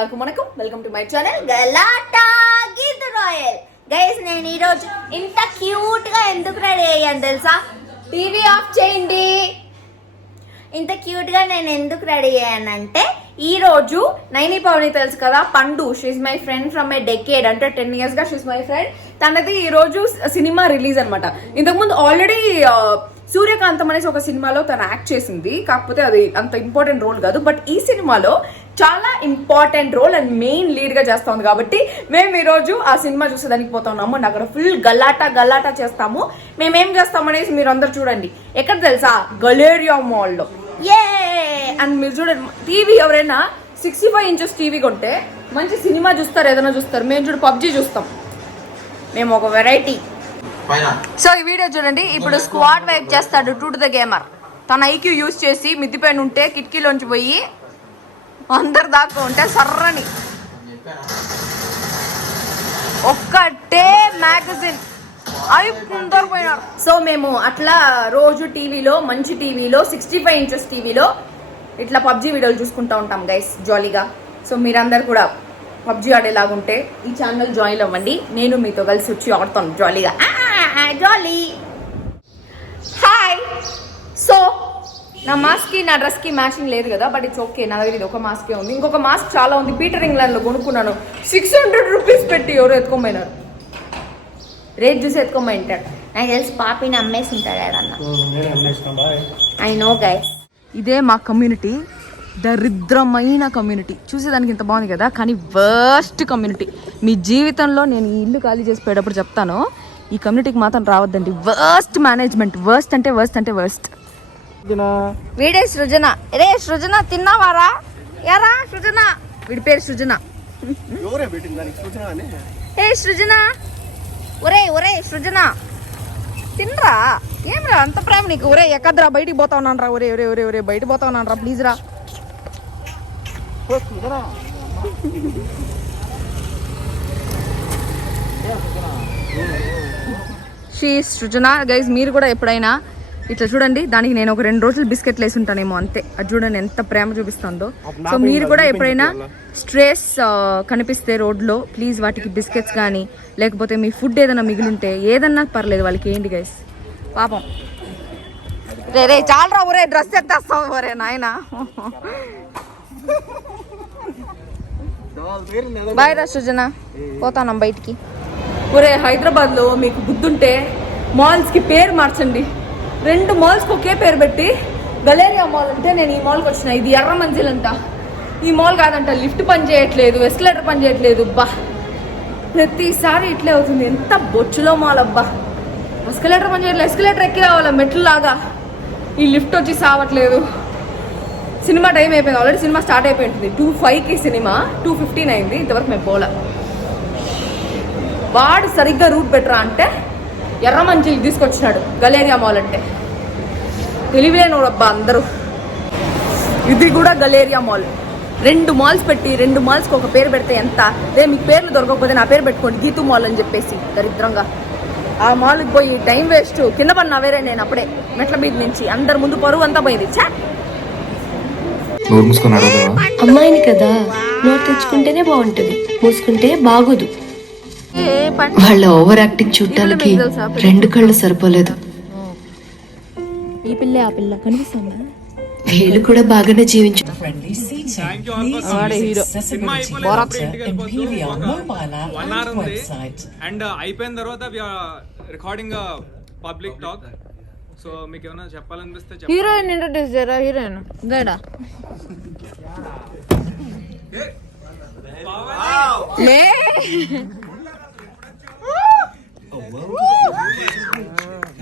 ఎల్లరికూ మనకు welcome to my channel Galatta Geetha Royal. Guys నేను ఈ రోజు ఇంత క్యూట్ గా ఎందుకు రెడీ అయ్యాను తెలుసా? టీవీ ఆఫ్ చేయండి. ఇంత క్యూట్ గా నేను ఎందుకు రెడీ అయ్యానంటే ఈ రోజు నైని పవని తెలుసు కదా, పండు, she's my friend from a decade, అంటే 10 years గా షీఈ్ మై ఫ్రెండ్. తనది ఈ రోజు సినిమా రిలీజ్ అనమాట. ఇంతకుముందు ఆల్రెడీ సూర్యకాంతం అనేసి ఒక సినిమాలో తను యాక్ట్ చేసింది, కాకపోతే అది అంత ఇంపార్టెంట్ రోల్ కాదు. బట్ ఈ సినిమాలో చాలా important role and main lead గా చేస్తా ఉంది. కాబట్టి మేము ఈ రోజు ఆ సినిమా చూసేదానికి పోతా ఉన్నాము అండ్ అక్కడ ఫుల్ గల్లాటా చేస్తాము. మేమేం చేస్తామనేసి మీరు అందరు చూడండి. ఎక్కడ తెలుసా? గలేరియా మాల్ లో. ఏ అండ్ మీరు చూడండి, టీవీ ఎవరైనా 65 inches టీవీ కొంటే మంచి సినిమా చూస్తారు, ఏదైనా చూస్తారు. మేము చూడు PUBG చూస్తాం, మేము ఒక వెరైటీ. సో ఈ వీడియో చూడండి. ఇప్పుడు స్క్వాడ్ వైప్ చేస్తాడు టూ టు ద గేమర్. తన ఐక్యూ యూజ్ చేసి మిద్దిపైన ఉంటే కిటికీలోంచి పోయి అందరు దాకా ఉంటే సర్రని ఒక్కటే మ్యాగజైన్ అవి ముందరు పోయినారు. సో మేము అట్లా రోజు టీవీలో, మంచి టీవీలో, 65 inches టీవీలో ఇట్లా PUBG వీడియోలు చూసుకుంటా ఉంటాం గైస్, జాలీగా. సో మీరందరు కూడా PUBG ఆడేలాగుంటే ఈ ఛానల్ జాయిన్ అవ్వండి. నేను మీతో కలిసి వచ్చి ఆడతాను జాలీగా. జాలీ. హాయ్. సో నా మాస్క్ కి నా డ్రెస్ కి మ్యాచింగ్ లేదు కదా, బట్ ఇట్స్ ఓకే. నా దగ్గర ఇది ఒక మాస్కే ఉంది. ఇంకొక మాస్క్ చాలా ఉంది, పీటర్ ఇంగ్లాండ్ లో కొనుక్కున్నాను. 600 rupees పెట్టి ఎవరు ఎత్తుకోమైనారు. రేట్ చూసి ఎత్తుకోమంటాడు. నాకు తెలిసి పాపిని అమ్మేసి ఉంటాడు ఏదన్నా. I know guys. ఇదే మా కమ్యూనిటీ, దరిద్రమైన కమ్యూనిటీ. చూసేదానికి ఇంత బాగుంది కదా, కానీ వర్స్ట్ కమ్యూనిటీ. మీ జీవితంలో నేను ఈ ఇల్లు ఖాళీ చేసి పోయేటప్పుడు చెప్తాను, ఈ కమ్యూనిటీకి మాత్రం రావద్దండి. వర్స్ట్ మేనేజ్మెంట్, వర్స్ట్ అంటే వర్స్ట్. వీడే సృజన. రే సృజన, తిన్నావారా? యారా సృజన, వీడి పేరు సృజన. ఏ సృజన, ఒరే సృజన తినరా? ఏమరా అంత ప్రేమ నీకు? ఒరే ఎక్కద్రా, బయటికి పోతా ఉన్నాను రా. ఒరే బయట పోతా ఉన్నాను రా, ప్లీజ్ రా. She Srujana. గైజ్ మీరు కూడా ఎప్పుడైనా ఇట్లా చూడండి, దానికి నేను ఒక 2 రోజులు బిస్కెట్లు వేసి ఉంటానేమో అంతే. అది చూడండి ఎంత ప్రేమ చూపిస్తుందో. సో మీరు కూడా ఎప్పుడైనా స్ట్రెస్ కనిపిస్తే రోడ్లో, ప్లీజ్ వాటికి బిస్కెట్స్ కానీ లేకపోతే మీ ఫుడ్ ఏదైనా మిగిలింటే ఏదన్నా పర్లేదు వాళ్ళకి ఏంటి గైస్, పాపం. రే చాలరా, ఒరే డ్రెస్ ఎత్తేస్తావు ఒరే నాయనా. బాయ్ రా సృజన, పోతాను బయటికి. ఒరే హైదరాబాద్లో మీకు బుద్ధుంటే మాల్స్కి పేరు మార్చండి. 2 malls-కి ఒకే పేరు పెట్టి గలేరియా మాల్ అంటే నేను ఈ మాల్కి వచ్చిన. ఇది ఎర్ర మంజిలంట, ఈ మాల్ కాదంట. లిఫ్ట్ పని చేయట్లేదు, ఎస్కలేటర్ పని చేయట్లేదు. బా ప్రతిసారి ఇట్లే అవుతుంది. ఎంత బొచ్చులో మాల్ అబ్బా. ఎస్కలేటర్ పని చేయట్లేదు, ఎస్కలేటర్ ఎక్కి రావాలా మెట్లు లాగా. ఈ లిఫ్ట్ వచ్చి సావట్లేదు. సినిమా టైం అయిపోయింది, ఆల్రెడీ సినిమా స్టార్ట్ అయిపోయింది. 2:05కి సినిమా, 2:15 అయింది. ఇంతవరకు మేము పోలా. వాడు సరిగ్గా రూట్ పెట్టరా అంటే ఎర్ర మంచిలు తీసుకొచ్చినాడు గలేరియా మాల్ అంటే. తెలివిలేనోడు అబ్బా అందరూ. ఇది కూడా గలేరియా మాల్. 2 malls పెట్టి 2 malls-కి ఒక పేరు పెడితే ఎంత? మీకు పేర్లు దొరకకపోతే నా పేరు పెట్టుకోండి, గీతూ మాల్ అని చెప్పేసి. దరిద్రంగా ఆ మాల్కి పోయి టైం వేస్ట్. కింద పడిన వేరే నేను అప్పుడే మెట్ల మీద నుంచి. అందరి ముందు పరువు అంతా పోయింది. అమ్మాయిని కదా, నోరు తెచ్చుకుంటేనే బాగుంటది, మూసుకుంటే బాగోదు. వాళ్ళ ఓవర్ యాక్టింగ్ చూడటానికి 2 కళ్ళు సరిపోలేదు. ఈ పిల్ల ఆ పిల్ల కనిపిస్తుందా? వీళ్ళు కూడా బాగానే జీవించు. అండ్ అయిపోయిన తర్వాత రికార్డింగ్ పబ్లిక్ టాక్. సో మీకు ఏమైనా చెప్పాలనిపిస్తే హీరోయిన్ ఇంట్రడ్యూస్ చేయరా? Heroine దేడా?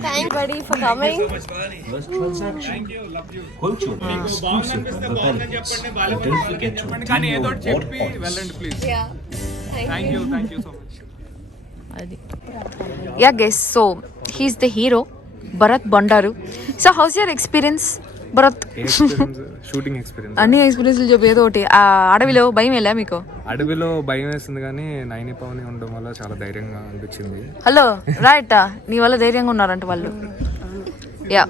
Thank you for coming. Thank you, love you. Don't forget to కానీ ఏదో చెప్పి వెళ్ళండి please. Thank you so much. Yeah guys, so he's the hero, Bharat Bandaru. So how's your experience, Bharat? Shooting experience. అన్ని ఎక్స్పీరియన్స్లు చెప్పు ఏదో ఒకటి. ఆ అడవిలో భయం ఎలా మీకు? అడవిలో భయం వేసింది, కానీ నైని పవని ఉండడం వల్ల చాలా ధైర్యంగా అనిపించింది. హలో రైట్, నీ వల్ల ధైర్యంగా ఉన్నారంట వాళ్ళు. Yeah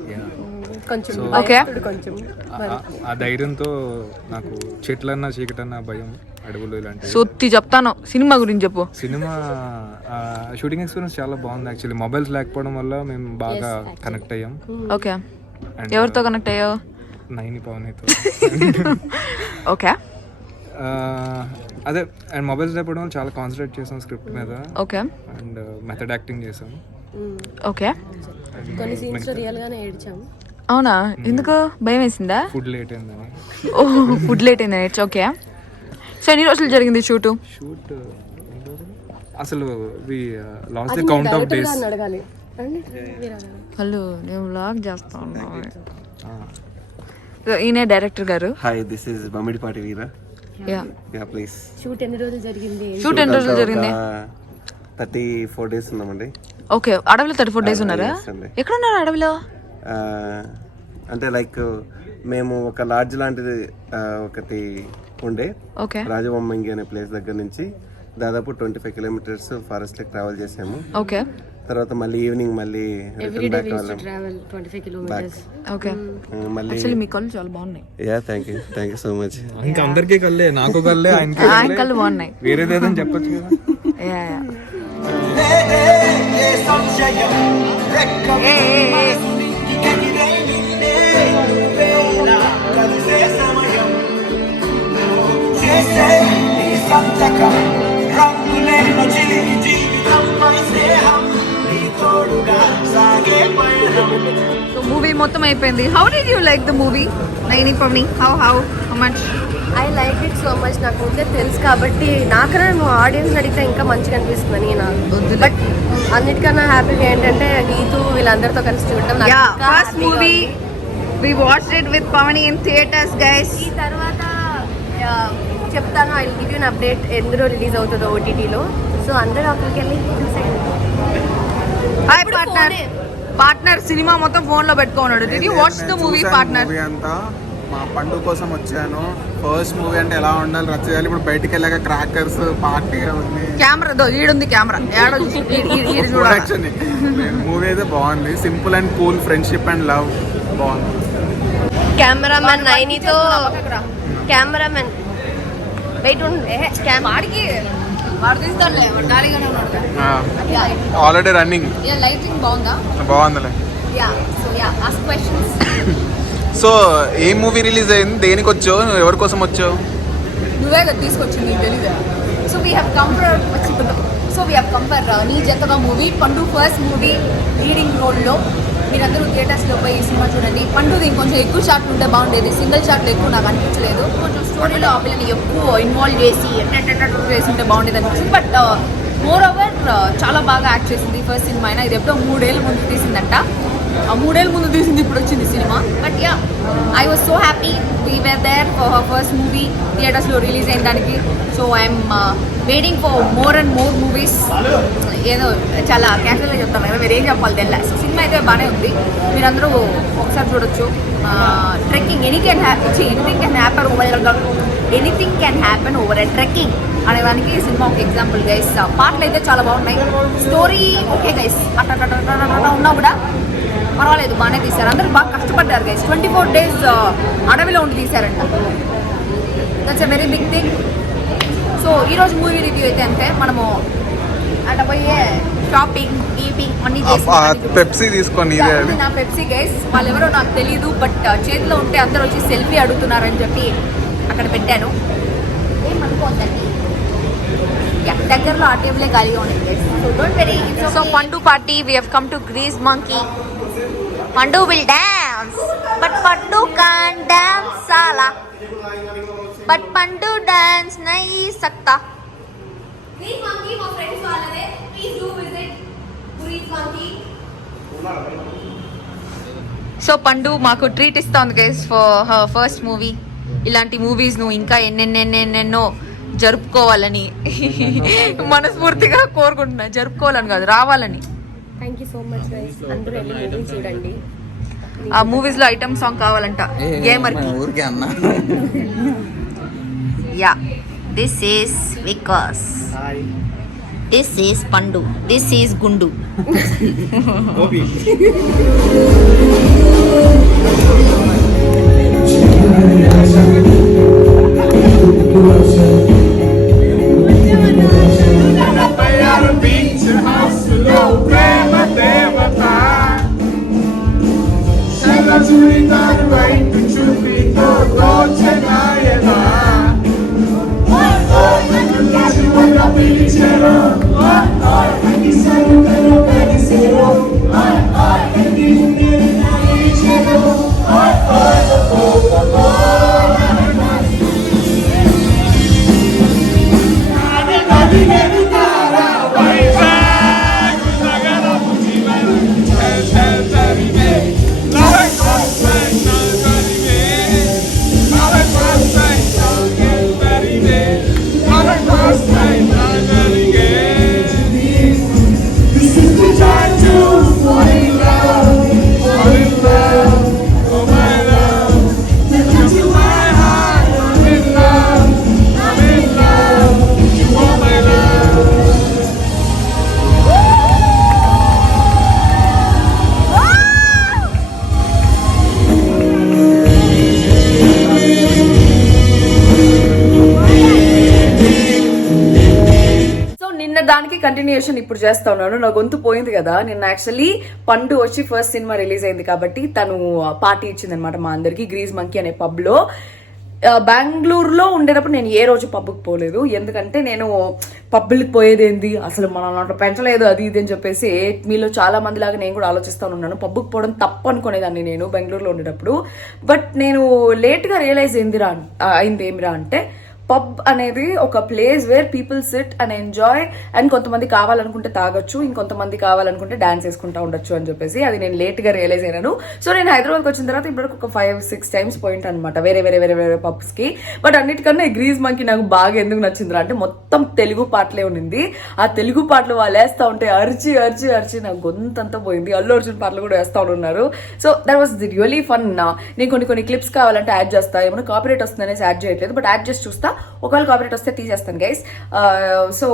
okay. ఆ ధైర్యంతో నాకు చెట్లన్నా చీకటన్నా భయం అడవులు ఇలాంటివి. సొత్తి చెప్తాను, సినిమా గురించి చెప్పు. సినిమా షూటింగ్ ఎక్స్పీరియన్స్ చాలా బాగుంది యాక్చువల్లీ. మొబైల్స్ లేకపోవడం వల్ల మేము బాగా కనెక్ట్ అయ్యాం. ఓకే, ఎవరితో కనెక్ట్ అయ్యావు? నైని పవనితో. ఓకే, అదే అండ్ మొబైల్స్ లేకపోవడం వల్ల చాలా కాన్సన్ట్రేట్ చేసాం స్క్రిప్ట్ మీద. ఓకే, అండ్ మెథడ్ యాక్టింగ్ చేసాం. ఓకే, కొన్ని సీన్స్ రియల్ గానే ఏడ్చాము. అవునా? ఎందుకు? భయం వేసిందా? ఫుడ్ లేట్ అయిందని. ఓ, ఫుడ్ లేట్ అయిందా? It's okay. సో ఎన్ని రోజులు జరిగింది షూట్? అసలు we lost the count of days. అడగాలి హలో, నేను వ్లాగ్ చేస్తా ఉన్నాను. ఈయనే డైరెక్టర్ గారు. Hi, this is Bammidipati Veera. Yeah please. Shoot ఎన్ని రోజులు జరిగింది? షూట్ ఎన్ని రోజులు జరిగింది? 34 days ఉన్నామండి. ఓకే, అడవిలో 34 days ఉన్నారా? ఎక్కడ ఉన్నారు అడవిలో? అంటే లైక్ మేము ఒక లాడ్జ్ లాంటిది ఒకటి ఉండే, ఓకే, రాజబొమ్మంగి అనే ప్లేస్ దగ్గర నుంచి దాదాపు 25 kilometers ఫారెస్ట్ లెక్ ట్రావెల్ చేసాము. ఓకే, తర్వాత మళ్ళీ ఈవినింగ్ మళ్ళీ రిటర్న్ బ్యాక్ అవ్వాలి. Travel 25 kilometers. ఓకే. మళ్ళీ యాక్చువల్లీ మీ కళ్ళు చాలా బాగున్నాయి. Yeah, thank you so much. ఇంకా అందరికీ కళ్ళే, నాకు కళ్ళే, ఆయన కళ్ళు బాగున్నాయి. వేరేదేదని చెప్పొచ్చు కదా. Yeah, yeah. సో మూవీ మొత్తం అయిపోయింది. How did you like the movie? Naini Pavani, how much? I like it so much. నాకు ముందే తెలుసు కాబట్టి నాకన్నా నువ్వు ఆడియన్స్ అడిగితే ఇంకా మంచిగా అనిపిస్తుంది నాకు. బట్ అన్నిటికన్నా హ్యాపీగా ఏంటంటే గీతు వీళ్ళందరితో కలిసి చూడటం. First movie we watched it with Pavani in theaters, guys. ఈ తర్వాత చెప్తాను, I will give you an update ఎందులో రిలీజ్ అవుతుందో ఓటీటీలో. సో అందరూ అక్కడికి వెళ్ళి చూసేయండి. హాయ్ పార్ట్నర్ సినిమా మొత్తం ఫోన్ లో పెట్టుకున్నాడు. Did you watch the movie partner? Movie అంతా మా పండుగ కోసం వచ్చాను. ఫస్ట్ మూవీ అంటే ఎలా ఉండాలి, రచ్చ చేయాలి. ఇప్పుడు బయటికి వెళ్ళాక క్రాకర్స్ పార్టీగా ఉంది. కెమెరా ఈడుంది, కెమెరా ఏడో చూడాలి. మూవీ అయితే బాగుంది. Simple and cool, friendship and love బాగుంది. కెమెరామెన్ నైనితో కెమెరామెన్ వెయిట్ వాడికి వాడు తీస్తాడులే, వాడు ఖాళీగానే ఉన్నాడు. Already running. లైటింగ్ బాగుందా? బాగుందిలే. Ask questions. సో ఏ మూవీ రిలీజ్ అయింది, దేనికి వచ్చావు, నువ్వు ఎవరి కోసం వచ్చావు? నువ్వే తీసుకొచ్చింది, నీకు తెలీదా? So we have come for నీ జతగా మూవీ. పండు ఫస్ట్ మూవీ లీడింగ్ రోల్లో. మీరందరూ థియేటర్స్లో పోయి ఈ సినిమా చూడండి. పండుది ఇంకొంచెం ఎక్కువ షాట్లు ఉంటే బాగుండేది. సింగిల్ షాట్లు ఎక్కువ నాకు అనిపించలేదు. కొంచెం స్టోరీలో ఆ పిల్లని ఎక్కువ ఇన్వాల్వ్ చేసి వేసి ఉంటే బాగుండేది అనిపించింది. బట్ మోర్ ఓవర్ చాలా బాగా యాక్ట్ చేసింది. ఫస్ట్ సినిమా అయినా ఇది ఎప్పుడో 3 ఏళ్ళ ముందు తీసిందంట. ఆ 3 ఏళ్ళ ముందు తీసింది, ఇప్పుడు వచ్చింది సినిమా. But ya, I was so happy. We were there for her first movie థియేటర్స్లో రిలీజ్ అయిన దానికి. So I'm waiting for more and more movies. ఏదో చాలా క్యాజువల్గా చెప్తాను కదా, మీరు ఏం చెప్పాలి తెల్లా. సో సినిమా అయితే బాగానే ఉంది, మీరందరూ ఒకసారి చూడొచ్చు. Trekking anything can happen over a trekking అనేదానికి ఈ సినిమా ఒక ఎగ్జాంపుల్ గైస్. పాటలు అయితే చాలా బాగున్నాయి. స్టోరీ ఓకే గైస్, అట్లా ఉన్నా కూడా పర్వాలేదు, బాగానే తీశారు. అందరూ బాగా కష్టపడ్డారు గైస్. 24 days అడవిలో ఉండి తీశారంట. That's a very big thing. So ఈరోజు మూవీ రివ్యూ అయితే అంతే. మనము అట్లా పోయే షాపింగ్ గీపింగ్ అన్నీ చేసి పెప్సీ తీసుకొని నా పెప్సీ గైస్. వాళ్ళు ఎవరో నాకు తెలియదు, బట్ చేతిలో ఉంటే అందరూ వచ్చి సెల్ఫీ అడుగుతున్నారని చెప్పి అక్కడ పెట్టాను. ఏమనుకోవద్దండి, దగ్గరలో ఆ టేబులే ఖాళీగా ఉంది guys. So don't worry. So Pandu party, we have come to Grease Monkey. Pandu will dance but Pandu can't dance సాలా. బట్ పండు డాన్స్ నై సక్తా. గ్రీస్ మంకీ మా ఫ్రెండ్స్ వాళ్ళదే. Please do visit Grease Monkey. So Pandu మాకు ట్రీట్ ఇస్తోంది guys for her first movie. ఇలాంటి movies నువ్వు ఇంకా ఎన్నెన్నెన్నెన్నెన్నో జరుపుకోవాలని మనస్ఫూర్తిగా కోరుకుంటున్నా. జరుపుకోవాలని కాదు, రావాలని. Thank you so much guys. అందరూ వెళ్ళి మూవీ చూడండి. ఆ మూవీస్ లో ఐటమ్ సాంగ్ కావాలంట గేమర్కి. Yeah, this is Vikas, this is Pandu, this is Gundu. Continuation ఇప్పుడు చేస్తా ఉన్నాను. నా గొంతు పోయింది కదా, నిన్న యాక్చువల్లీ పండు వచ్చి ఫస్ట్ సినిమా రిలీజ్ అయింది కాబట్టి తను పార్టీ ఇచ్చింది అనమాట మా అందరికి గ్రీజ్ మంకీ అనే పబ్ లో. బెంగళూరులో ఉండేటప్పుడు నేను ఏ రోజు పబ్కి పోలేదు, ఎందుకంటే నేను పబ్కి పోయేది ఏంది అసలు మన నాట పెంచలేదు అది ఇది అని చెప్పేసి మీలో చాలా మంది లాగా నేను కూడా ఆలోచిస్తాను ఉన్నాను. పబ్కి పోవడం తప్పు అనుకునేదాన్ని నేను బెంగళూరులో ఉండేటప్పుడు. బట్ నేను లేట్గా రియలైజ్ అయింది ఏమిరా అంటే పబ్ అనేది ఒక place where people SIT and enjoy, and కొంతమంది కావాలనుకుంటే తాగొచ్చు, ఇంకొంతమంది కావాలనుకుంటే డాన్స్ వేసుకుంటా ఉండొచ్చు అని చెప్పేసి అది నేను లేట్గా రియలైజ్ అయినాను. సో నేను హైదరాబాద్కి వచ్చిన తర్వాత ఇప్పుడు ఒక 5-6 times పోయింటాను అనమాట వేరే వేరే వేరే వేరే పబ్స్కి. బట్ అన్నిటికన్నా ఈ గ్రీజ్ మంకీ నాకు బాగా ఎందుకు నచ్చిందిరా అంటే మొత్తం తెలుగు పాటలే ఉన్నింది. ఆ తెలుగు పాటలు వాళ్ళు వేస్తూ ఉంటే అరిచి అరిచి అరిచి నాకు గొంతంతా పోయింది. అల్లు అర్జున్ పాటలు కూడా వేస్తూ ఉన్నారు. So that was really fun. నేను కొన్ని క్లిప్స్ కావాలంటే యాడ్ చేస్తా, ఏమైనా కాపీరైట్ వస్తుందనేసి యాడ్ చేయట్లేదు, బట్ యాడ్ చేసి చూస్తా, ఒకవేళ కాపీరైట్ వస్తే తీసేస్తాను గైస్. సో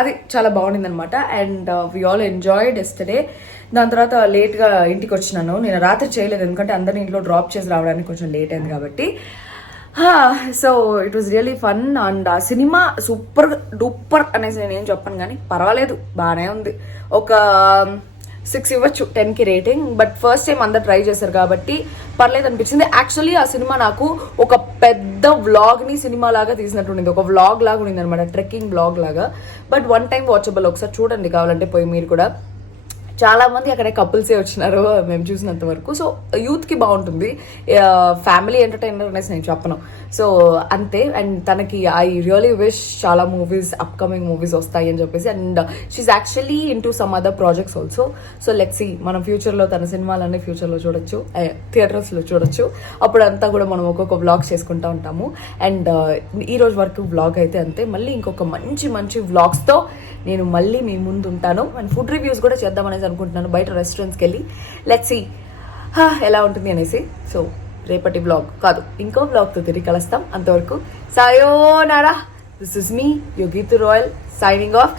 అది చాలా బాగుండింది అనమాట. And we all enjoyed yesterday. దాని తర్వాత లేట్గా ఇంటికి వచ్చినాను. నేను రాత్రి చేయలేదు ఎందుకంటే అందరిని ఇంట్లో డ్రాప్ చేసి రావడానికి కొంచెం లేట్ అయింది కాబట్టి. So it was really fun. And ఆ సినిమా సూపర్ డూపర్ అనేసి నేను ఏం చెప్పాను కానీ పర్వాలేదు, బాగానే ఉంది. ఒక 6 ఇవ్వచ్చు 10కి రేటింగ్. బట్ ఫస్ట్ టైం అందరు ట్రై చేశారు కాబట్టి పర్లేదు అనిపించింది. యాక్చువల్లీ ఆ సినిమా నాకు ఒక పెద్ద వ్లాగ్ని సినిమా లాగా తీసినట్టు ఉండింది, ఒక వ్లాగ్ లాగా ఉండింది అనమాట, ట్రెక్కింగ్ వ్లాగ్ లాగా. బట్ 1 time వాచబుల్, ఒకసారి చూడండి కావాలంటే పోయి మీరు కూడా. చాలా మంది అక్కడ కపుల్సే వచ్చినారు మేము చూసినంత వరకు. సో యూత్కి బాగుంటుంది, ఫ్యామిలీ ఎంటర్టైనర్ అనేసి నేను చెప్పను. సో అంతే. అండ్ తనకి ఐ రియలీ విష్ చాలా మూవీస్ అప్కమింగ్ మూవీస్ వస్తాయి అని చెప్పేసి. And she's actually into some other projects also. So let's see, మనం ఫ్యూచర్లో తన సినిమాలన్నీ ఫ్యూచర్లో చూడొచ్చు, థియేటర్స్లో చూడొచ్చు. అప్పుడు అంతా కూడా మనం ఒక్కొక్క వ్లాగ్ చేసుకుంటూ ఉంటాము. అండ్ ఈ రోజు వరకు వ్లాగ్ అయితే అంతే. మళ్ళీ ఇంకొక మంచి మంచి వ్లాగ్స్తో నేను మళ్ళీ మీ ముందు ఉంటాను. అండ్ ఫుడ్ రివ్యూస్ కూడా చేద్దామనేసి అనుకుంటున్నాను బయట రెస్టారెంట్స్కి వెళ్ళి. లెట్స్ సీ ఎలా ఉంటుంది అనేసి. సో రేపటి వ్లాగ్ కాదు ఇంకో వ్లాగ్తో తిరిగి కలుస్తాం. అంతవరకు సాయోనారా. This is me Yogitu Royal signing of.